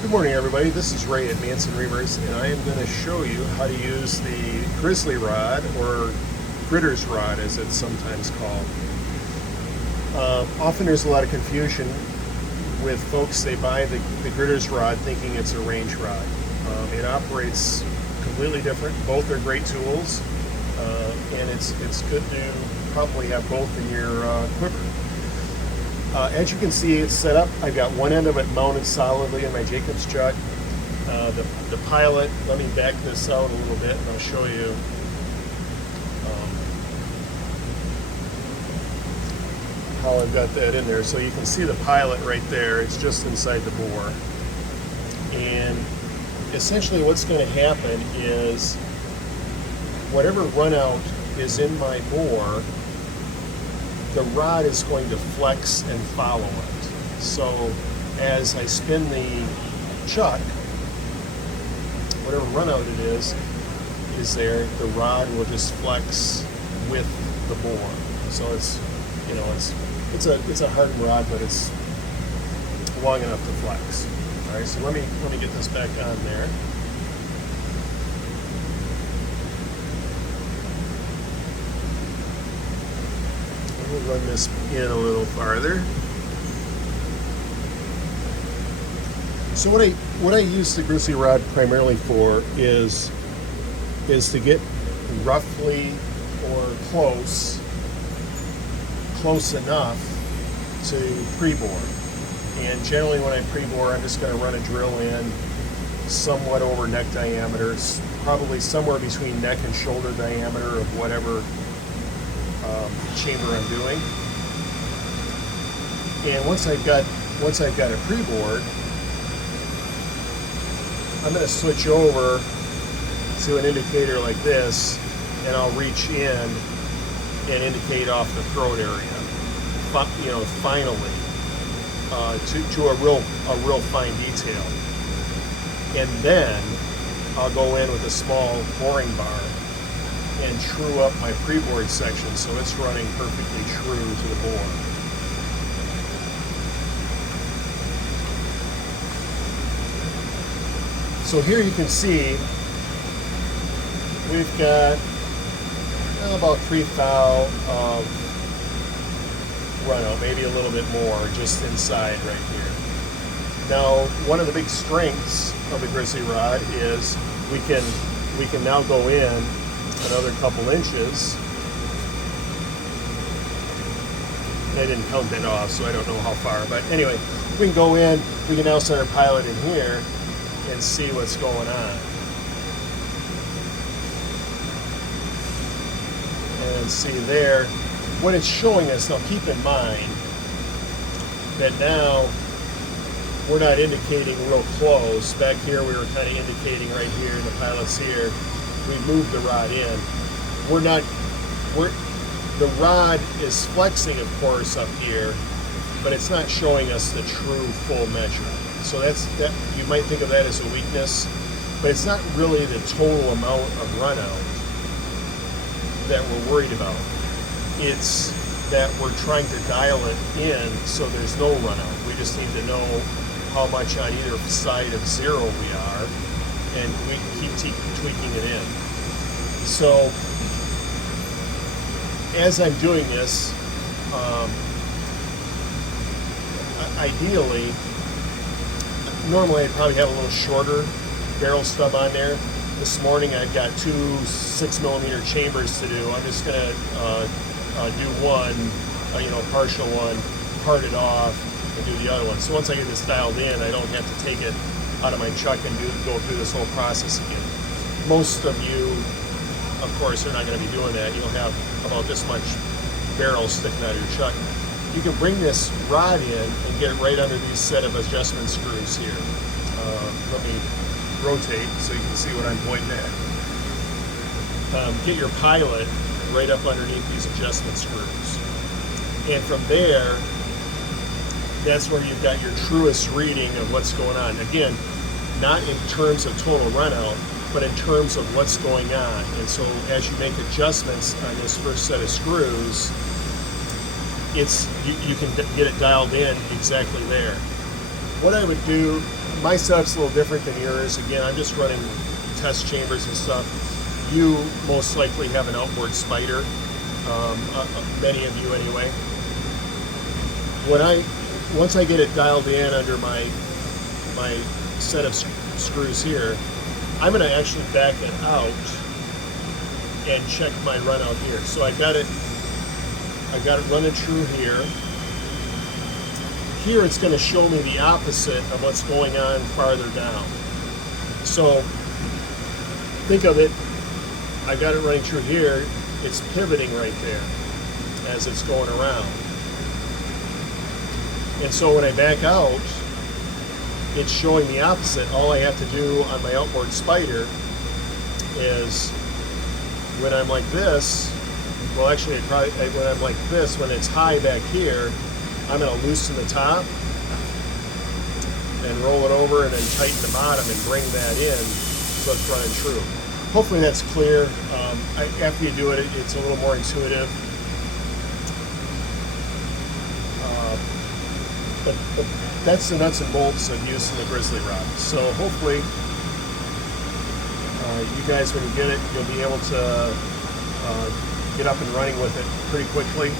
Good morning, everybody. This is Ray at Manson Reamers, and I am going to show you how to use the grizzly rod, or Gritters rod as it's sometimes called. Often there's a lot of confusion with folks. They buy the Gritters rod thinking it's a range rod. It operates completely different. Both are great tools, and it's good to probably have both in your quiver. As you can see, it's set up. I've got one end of it mounted solidly in my Jacob's chuck. The pilot, let me back this out a little bit and I'll show you how I've got that in there. So you can see the pilot right there. It's just inside the bore. And essentially what's going to happen is whatever runout is in my bore, the rod is going to flex and follow it. So as I spin the chuck, whatever runout it is there, the rod will just flex with the bore. So it's, you know, it's a hardened rod, but it's long enough to flex. All right, so let me get this back on there. We'll run this in a little farther. So what I use the grizzly rod primarily for is to get roughly or close enough to pre-bore. And generally when I pre-bore, I'm just going to run a drill in somewhat over neck diameter, probably somewhere between neck and shoulder diameter of whatever chamber I'm doing. And once I've got it pre-bored, I'm going to switch over to an indicator like this, and I'll reach in and indicate off the throat area. You know, finally, to a real fine detail. And then I'll go in with a small boring bar and true up my pre-bored section so it's running perfectly true to the bore. So here you can see we've got about 3 thou of runout, maybe a little bit more just inside right here. Now, one of the big strengths of the grizzly rod is we can now go in another couple inches. I didn't count that off, so I don't know how far, but anyway, we can go in, we can now set our pilot in here and see what's going on. And see there, what it's showing us. Now keep in mind that now we're not indicating real close. Back here we were kind of indicating right here, the pilot's here. We moved the rod in. The rod is flexing, of course, up here, but it's not showing us the true full measure. So that you might think of that as a weakness, but it's not really the total amount of runout that we're worried about. It's that we're trying to dial it in so there's no runout. We just need to know how much on either side of zero we are, and we keep tweaking it in. So as I'm doing this, ideally, normally I'd probably have a little shorter barrel stub on there. This morning I've got 2 6mm chambers to do. I'm just going to do one, partial one, part it off, and do the other one. So once I get this dialed in, I don't have to take it out of my chuck and go through this whole process again. Most of you, of course, are not going to be doing that. You'll have about this much barrel sticking out of your chuck. You can bring this rod in and get it right under these set of adjustment screws here. Let me rotate so you can see what I'm pointing at. Get your pilot right up underneath these adjustment screws. And from there, that's where you've got your truest reading of what's going on. Again, not in terms of total runout, but in terms of what's going on. And so as you make adjustments on this first set of screws, you can get it dialed in exactly there. what I would do, my setup's a little different than yours. Again, I'm just running test chambers and stuff. You most likely have an outboard spider, many of you anyway. Once I get it dialed in under my set of screws here, I'm going to actually back it out and check my run out here. So I got it running true here. Here it's going to show me the opposite of what's going on farther down. So think of it, I got it running true here, it's pivoting right there as it's going around. And so when I back out, it's showing the opposite. All I have to do on my outboard spider is, when I'm like this, well actually when I'm like this, when it's high back here, I'm going to loosen the top and roll it over and then tighten the bottom and bring that in so it's running true. Hopefully that's clear. After you do it, it's a little more intuitive. But that's the nuts and bolts of using the grizzly rod. So hopefully you guys, when you get it, you'll be able to get up and running with it pretty quickly.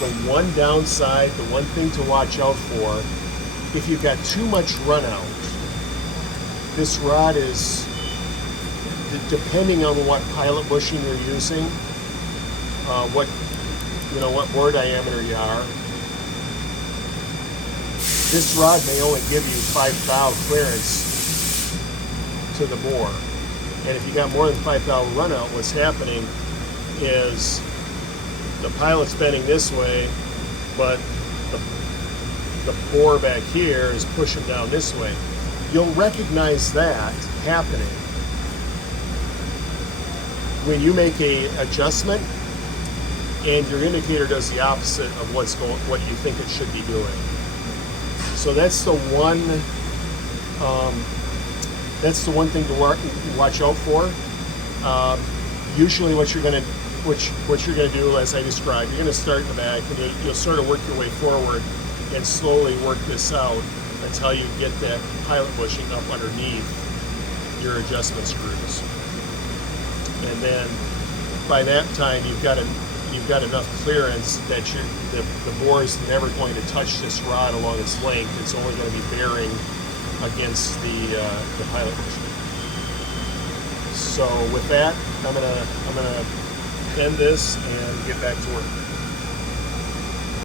The one downside, the one thing to watch out for, if you've got too much run out, this rod is, depending on what pilot bushing you're using, what bore diameter you are, this rod may only give you 5 thou clearance to the bore. And if you got more than 5 thou run out, what's happening is the pilot's bending this way, but the bore back here is pushing down this way. You'll recognize that happening when you make a adjustment and your indicator does the opposite of what you think it should be doing. So that's the one thing to watch out for. Usually what you're going to do, as I described, you're going to start in the back and you'll sort of work your way forward and slowly work this out until you get that pilot bushing up underneath your adjustment screws. And then by that time you've got enough clearance that the bore is never going to touch this rod along its length. It's only going to be bearing against the pilot bushing. So with that, I'm gonna end this and get back to work.